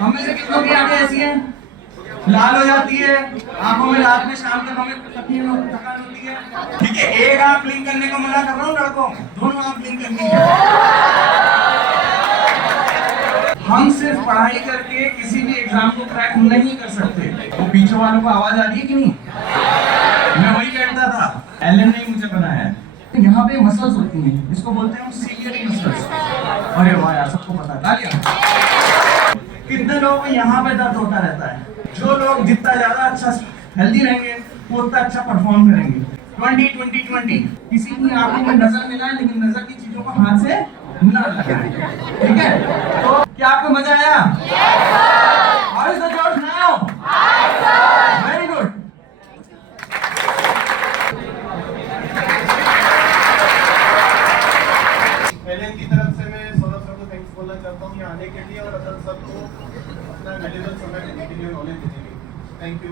हम में से कितनों की आंखें ऐसी हैं लाल हो जाती है, आंखों में रात में शाम तक हमें थकान होती है? ठीक है, एक आंख ब्लिंक करने को मना कर रहा हूँ लड़कों, दोनों आंख ब्लिंक करनी है। हम सिर्फ पढ़ाई करके किसी भी एग्जाम को क्रैक नहीं कर सकते। वो पीछे वालों को आवाज आ रही है कि नहीं? मैं वही कहता था, एलन ने मुझे बनाया है। यहाँ पे मसल्स होती हैं, इसको बोलते हैं सीलियरी मसल्स। अरे वाह यार, सबको पता है, तालियां। कितने लोगों को यहाँ पे दर्द होता रहता है? जो लोग जितना ज्यादा अच्छा हेल्दी रहेंगे वो उतना अच्छा परफॉर्म करेंगे। 20-20-20 किसी की आंखों में नजर मिला है, लेकिन नजर की चीजों को हाथ से ना लगाएं, ठीक है? तो क्या आपको मजा आया? How is the George now? Very good. Elon की तरफ से मैं सौरभ सर को थैंक्स बोलना चाहता हूँ यहाँ आने के लिए और अदर सबको अपना वैल्यूएबल समय देने के लिए, नॉलेज देने के लिए। Thank you.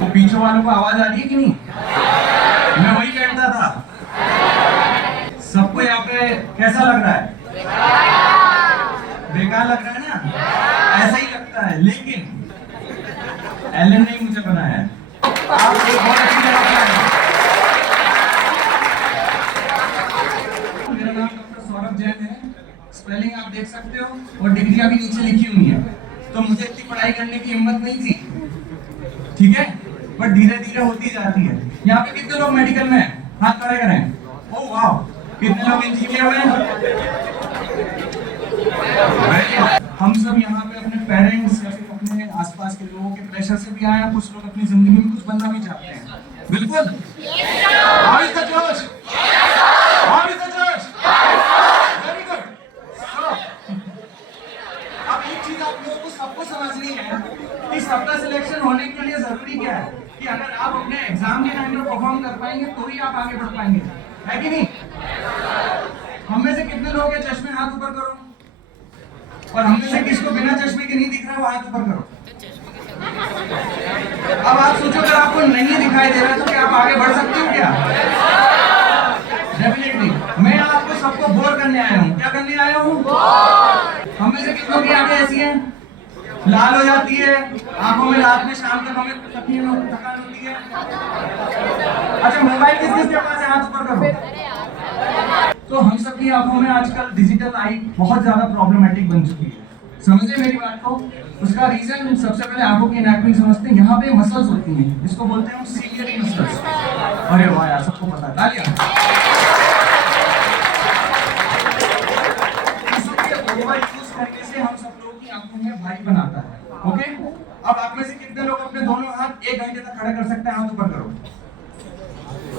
वो पीछे वालों को आवाज आ रही है कि नहीं? मैं वही कहता था, सबको यहाँ पे कैसा लग रहा है? बेकार लग रहा है ना? ऐसा ही लगता है, लेकिन एलन ने मुझे बनाया है। आप एक बहुत अच्छी जगह पे आए। मेरा नाम डॉक्टर सौरभ जैन है, स्पेलिंग आप देख सकते हो और डिग्रियां भी नीचे लिखी हुई है। तो मुझे इतनी पढ़ाई करने की हिम्मत नहीं थी, ठीक है, बट धीरे धीरे होती जाती है। यहाँ पे कितने लोग मेडिकल में हैं? हाथ खड़े करें। ओह वाह, कितने लोग इंजीनियर में? हम सब यहाँ पे अपने पेरेंट्स या फिर अपने आसपास के लोगों के प्रेशर से भी आए हैं। कुछ लोग अपनी जिंदगी में कुछ बनना भी चाहते हैं। बिल्कुल। How is the Josh? How is the Josh? Very good. So, अब एक चीज आप लोगों को सबको समझनी है कि सबका सिलेक्शन होने के लिए जरूरी क्या है, कि अगर आप अपने एग्जाम के टाइम में परफॉर्म कर पाएंगे तो ही आप आगे बढ़ पाएंगे, है कि नहीं? हम में से कितने लोग हैं चश्मे? हाथ ऊपर करो। और हम में से किसको बिना चश्मे के नहीं दिख रहा है? वो हाथ ऊपर करो। अब आप सोचो, अगर आपको नहीं दिखाई दे रहा है तो क्या आप आगे बढ़ सकते हो? क्या? डेफिनेटली। मैं आपको सबको बोर करने आया हूँ। क्या करने आया हूँ? हम में से कितनों की आंखें ऐसी हैं लाल हो जाती है, आंखों में रात में शाम तक हमें थकान होती है? अच्छा, मोबाइल किस किस के पास है? हाथ ऊपर करो। तो हम सब की आंखों में आजकल डिजिटल आई बहुत ज्यादा प्रॉब्लमेटिक बन चुकी है। समझे मेरी बात को? उसका रीजन सबसे पहले आंखों की एनाटॉमी समझते हैं। यहाँ पे मसल्स होती हैं, इसको बोलते हैं सीलियरी मसल्स। अरे वाह यार, सबको पता है, तालियां। ओवर यूज करने से हम सब लोगों की आंखों में भारी बनाता है। ओके, अब आप में से कितने लोग अपने दोनों हाथ 1 घंटे तक खड़े कर सकते हैं? हाथ ऊपर करो,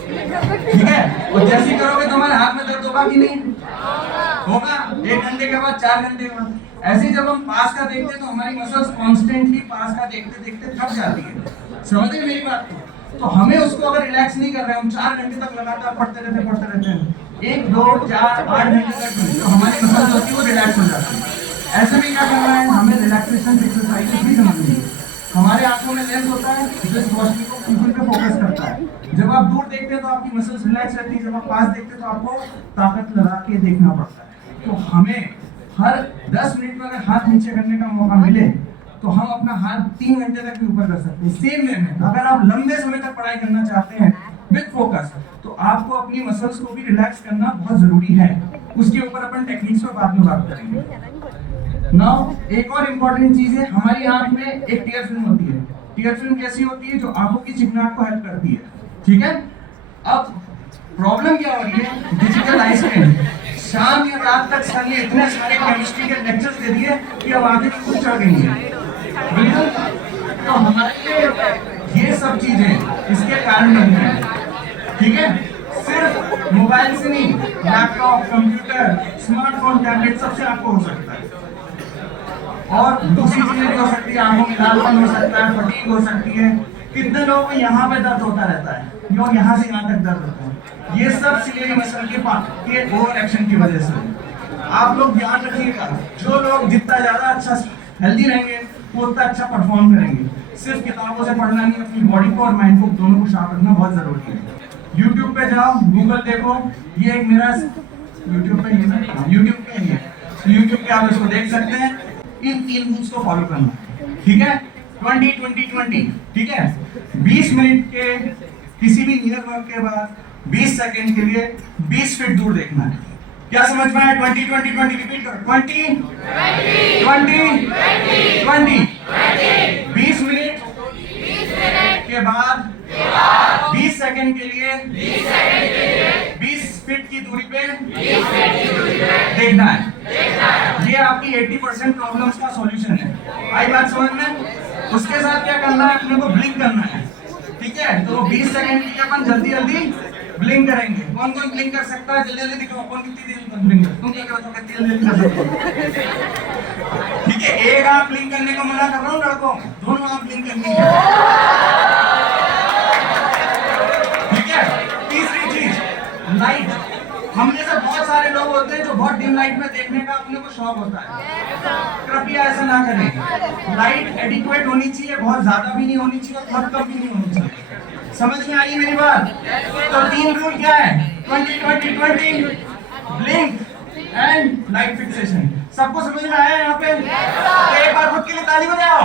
ठीक है? और जैसे ही करोगे तो हमारे हाथ में दर्द होगा कि नहीं होगा? 1 घंटे के बाद, 4 घंटे के बाद। ऐसे जब हम पास का देखते हैं तो हमारी मसल्स कॉन्स्टेंटली पास का देखते देखते थक जाती है। समझे मेरी बात को? तो हमें उसको अगर रिलैक्स नहीं कर रहे हैं, हम 4 घंटे तक लगातार पढ़ते रहते हैं 1, 2, 4, 8 घंटे तक, तो हमारी मसल्स होती है वो रिलैक्स हो जाती है। ऐसे में क्या करना है? हमें रिलैक्सेशन एक्सरसाइज भी समझनी है। हमारे आंखों में लेंस होता है जो इस रोशनी को पीपल पे फोकस करता है। जब आप दूर देखते हैं तो आपकी मसल्स रिलैक्स रहती है, जब आप पास देखते हैं तो आपको ताकत लगा के देखना पड़ता है। तो हमें हर 10 मिनट में अगर हाथ नीचे करने का मौका मिले तो हम अपना हाथ 3 घंटे तक भी ऊपर कर सकते हैं। सेम वे में अगर आप लंबे समय तक पढ़ाई करना चाहते हैं विद फोकस, तो आपको अपनी मसल्स को भी रिलैक्स करना बहुत जरूरी है। उसके ऊपर अपन टेक्निक्स पर बाद में बात करेंगे। नाउ एक और इम्पोर्टेंट चीज है, हमारी आंख में एक टीयर फिल्म होती है। टीयर फिल्म कैसी होती है? जो आंखों की चिकनाहट को हेल्प करती है, ठीक है? अब प्रॉब्लम क्या हो रही है? Digital eye strain. शाम या रात तक सर ने इतने सारे केमिस्ट्री के लेक्चर्स दे दिए कि अब आंखें में कुछ चढ़ गई है। बिल्कुल। तो हमारे लिए ये सब चीजें इसके कारण बन रही है, ठीक है? सिर्फ मोबाइल से नहीं, लैपटॉप, कंप्यूटर, स्मार्टफोन, टैबलेट सबसे आपको हो सकता है। और दूसरी चीजें भी हो सकती है, आंखों में लालपन हो सकता है, फटीग हो सकती है। कितने लोगों को यहाँ पे दर्द होता रहता है, जो यहाँ से यहाँ तक दर्द होता है? ये सब सिलेरी मसल के ओवर एक्शन की वजह से। आप लोग ध्यान रखिएगा, जो लोग जितना ज्यादा अच्छा हेल्दी रहेंगे वो उतना अच्छा परफॉर्म करेंगे। सिर्फ किताबों से पढ़ना नहीं, अपनी बॉडी को और माइंड को दोनों को शार्प रखना बहुत जरूरी है। YouTube पे जाओ, गूगल देखो, ये एक मेरा YouTube पे ही है, यूट्यूब पे आप इसको देख सकते हैं। इन 3 रूल्स को फॉलो करना है, ठीक है। 20-20-20, ठीक है। 20 मिनट के किसी भी नियर वर्क के बाद 20 सेकंड के लिए 20 फीट दूर देखना है। क्या समझ में आया? 20-20-20 रिपीट करो। 20-20-20 20 मिनट के बाद 20 सेकंड के लिए 20 फीट की दूरी पे देखना है। ये आपकी 80% प्रॉब्लम्स का सॉल्यूशन है। आई बात समझ में? उसके साथ क्या करना है? अपने को ब्लिंक करना है, ठीक है। तो 20 सेकंड के लिए अपन जल्दी जल्दी ब्लिंक करेंगे। कौन कौन ब्लिंक कर सकता है? जल्दी जल्दी दिखाओ, कौन कितनी देर ब्लिंक कर? तुम क्या कर रहे हो? कितनी देर कर सकते हो? ठीक है, एक आप ब्लिंक करने को मना कर रहा हूँ लड़कों, दोनों आप ब्लिंक करनी है, ठीक है। तीसरी चीज, लाइट। हम जैसे बहुत सारे लोग होते हैं जो बहुत डिम लाइट में देखने का अपने को शौक होता है। कृपया ऐसा ना करें। लाइट एडिक्वेट होनी चाहिए, बहुत ज्यादा भी नहीं होनी चाहिए और बहुत कम भी नहीं होनी चाहिए। समझ में आई मेरी बात? तो 3 रूल क्या है? 20-20-20, ब्लिंक एंड लाइट फिक्सेशन। सबको समझ में आया यहाँ पे? तो एक बार खुद के लिए ताली बजाओ।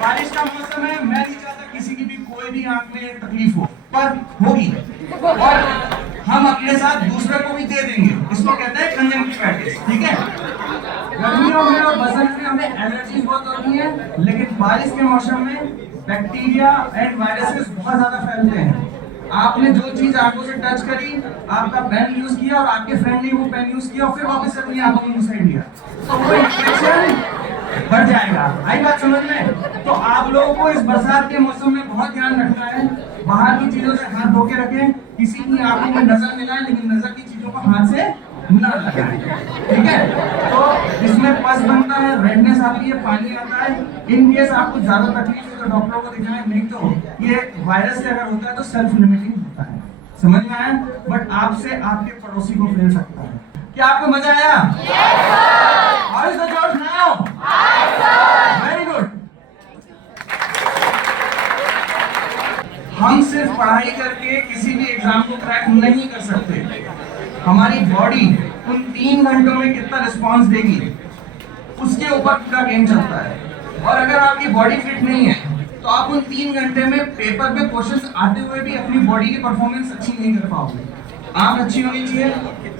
बारिश का मौसम है, मैं नहीं चाहता किसी की भी कोई भी आंख में तकलीफ हो, पर होगी और हम अपने साथ दूसरे को भी दे देंगे। इसको कहते हैं कंजंक्टिवाइटिस, ठीक है। गर्मियों में और बसंत में हमें एलर्जीज बहुत होती है, लेकिन बारिश के मौसम में बैक्टीरिया एंड वायरसेस बहुत ज्यादा फैलते हैं। आपने जो चीज आंखों से टच करी, आपका पेन यूज किया और आपके फ्रेंड ने वो पेन यूज किया और फिर वापस अपनी आंखों में घुसा दिया, तो वो इन्फेक्शन बढ़ जाएगा। आई बात समझ में? तो आप लोगों को इस बरसात के मौसम में बहुत ध्यान रखना है। बाहर की चीजों से हाथ धो के रखें, किसी की आंखों में नजर मिलाएं, लेकिन नजर की चीजों को हाथ से ना लगाएं, ठीक है। तो इसमें पस बनता है, रेडनेस आती है, पानी आता है। इन केस आपको ज्यादा तकलीफ है तो डॉक्टरों को दिखाएं, नहीं तो ये वायरस से अगर होता है तो सेल्फ लिमिटिंग होता है। समझ में आया? बट आपसे आपके पड़ोसी को फैल सकता है। क्या आपको मजा आया? How is the George now? Very good. हम सिर्फ पढ़ाई करके किसी भी एग्जाम को क्रैक नहीं कर सकते। हमारी बॉडी उन 3 घंटों में कितना रिस्पॉन्स देगी, उसके ऊपर पूरा गेम चलता है। और अगर आपकी बॉडी फिट नहीं है तो आप उन 3 घंटे में पेपर में क्वेश्चंस आते हुए भी अपनी बॉडी की परफॉर्मेंस अच्छी नहीं कर पाओगे। आंख अच्छी होनी चाहिए,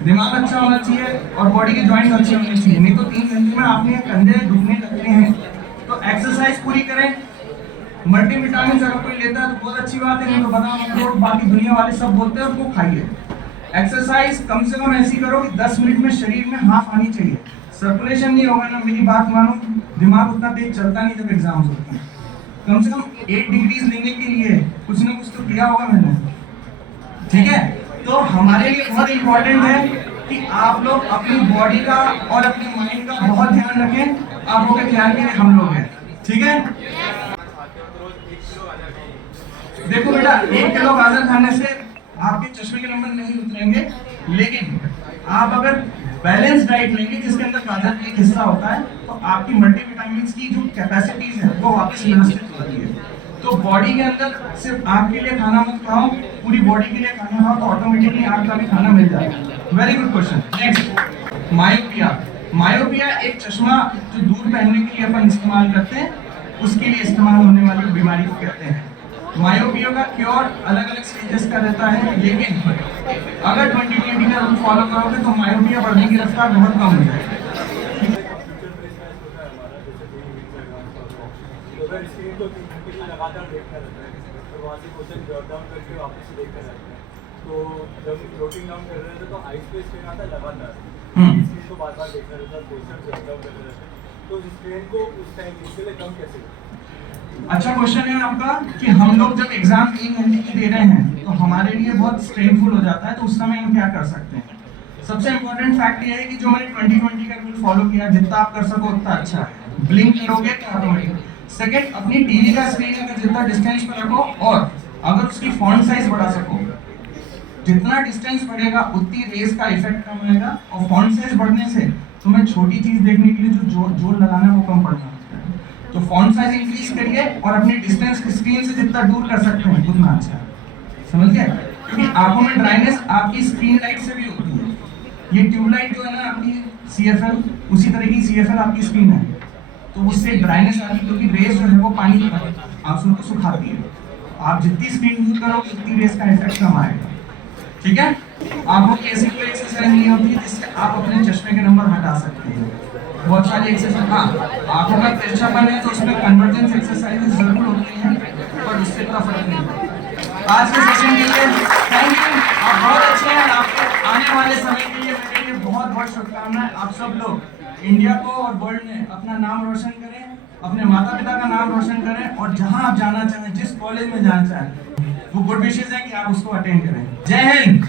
दिमाग अच्छा होना चाहिए और बॉडी के जॉइंट्स अच्छे होने चाहिए, नहीं तो 3 घंटे में आपने कंधे दुखने लगते हैं। तो एक्सरसाइज पूरी करें। मल्टीविटामिन अगर कोई लेता है तो बहुत अच्छी बात है, नहीं तो बादाम अखरोट बाकी दुनिया वाले सब बोलते हैं उनको खाइए। एक्सरसाइज कम से कम ऐसी करो कि 10 मिनट में शरीर में हाफ आनी चाहिए। सर्कुलेशन नहीं होगा ना, मेरी बात मानो, दिमाग उतना तेज चलता नहीं जब एग्जाम्स होते हैं। कम से कम 8 डिग्रीज लेने के लिए कुछ ना कुछ तो किया होगा मैंने, ठीक है। तो हमारे लिए बहुत इंपॉर्टेंट है कि आप लोग अपनी बॉडी का और अपने माइंड का बहुत ध्यान रखें। आप लोगों के ख्याल के लिए हम लोग हैं, ठीक है। देखो बेटा, 1 किलो गाजर खाने से आपके चश्मे के नंबर नहीं उतरेंगे, लेकिन आप अगर बैलेंस डाइट लेंगे जिसके अंदर गाजर का एक हिस्सा होता है, तो आपकी मल्टीविटामिन्स की जो कैपेसिटीज है वो वापस व्यवस्थित होती है। तो बॉडी के अंदर सिर्फ आँख के लिए खाना मत खाओ, पूरी बॉडी के लिए खाना खाओ, तो ऑटोमेटिकली आँख का भी खाना मिल जाएगा। Very good question. Next, myopia. Myopia एक चश्मा जो दूर पहनने के लिए अपन इस्तेमाल करते हैं, उसके लिए इस्तेमाल होने वाली बीमारी को कहते हैं। मायोपिया का क्योर अलग अलग स्टेजेस का रहता है, लेकिन अगर 2020 का रूल फॉलो करोगे तो मायोपिया बढ़ने की रफ्तार बहुत कम हो जाएगी। स्क्रीन को 3 घंटे की लगातार देखता रहता है, तो वहाँ से क्वेश्चन जॉट डाउन करके वापस से देखते रहते हैं। तो जब नोटिंग डाउन कर रहे थे तो आइस पे स्क्रीन आता है लगातार, स्क्रीन को बार बार देखना रहता है, क्वेश्चन जॉट डाउन कर रहे थे। तो स्क्रीन को उस टाइम इसके लिए कम कैसे? अच्छा क्वेश्चन है आपका कि हम लोग जब एग्जाम 3 घंटे की दे रहे हैं तो हमारे लिए बहुत स्ट्रेनफुल हो जाता है, तो उस समय हम क्या कर सकते हैं। सबसे इंपॉर्टेंट फैक्ट ये है कि जो मैंने 2020 का रूल फॉलो किया, जितना आप कर सको उतना अच्छा है। ब्लिंक करोगे तो ऑटोमेटिक। सेकंड, अपनी टीवी का स्क्रीन का जितना डिस्टेंस पर रखो, और अगर उसकी फॉन्ट साइज बढ़ा सको, जितना डिस्टेंस बढ़ेगा उतनी रेस का इफेक्ट कम आएगा। और फॉन्ट साइज बढ़ने से तुम्हें छोटी चीज देखने के लिए जो जोर लगाना है वो कम पड़ना होता है। तो फॉन्ट साइज इंक्रीज करिए और अपनी डिस्टेंस स्क्रीन से जितना दूर कर सकते हैं उतना अच्छा है। समझ गए? क्योंकि आंखों में ड्राइनेस आपकी स्क्रीन लाइट से भी होती है। ये ट्यूबलाइट जो है ना आपकी CFL, उसी तरह की CFL आपकी स्क्रीन है, तो उससे ड्राइनेस आती है क्योंकि रेस जो है वो पानी आंसू को सुखाती है। आप जितनी स्क्रीन यूज करोगे उतनी रेस का इफेक्ट कम आएगा। ठीक है, आंखों की ऐसी कोई एक्सरसाइज नहीं होती है जिससे आप अपने चश्मे के नंबर हटा सकते हैं। बहुत सारी एक्सरसाइज, हाँ आंखों का तिरछापन है तो उसमें कन्वर्जेंस एक्सरसाइजेस जरूर होती हैं, पर उससे इतना फर्क नहीं पड़ता। आज के सेशन के लिए थैंक यू, आप बहुत अच्छे हैं। आपके आने वाले समय के लिए मेरे लिए बहुत बहुत शुभकामनाएं। आप सब लोग इंडिया को और वर्ल्ड में अपना नाम रोशन करें, अपने माता पिता का नाम रोशन करें, और जहां आप जाना चाहें, जिस कॉलेज में जाना चाहें, वो गुड विशेष है कि आप उसको अटेंड करें। जय हिंद।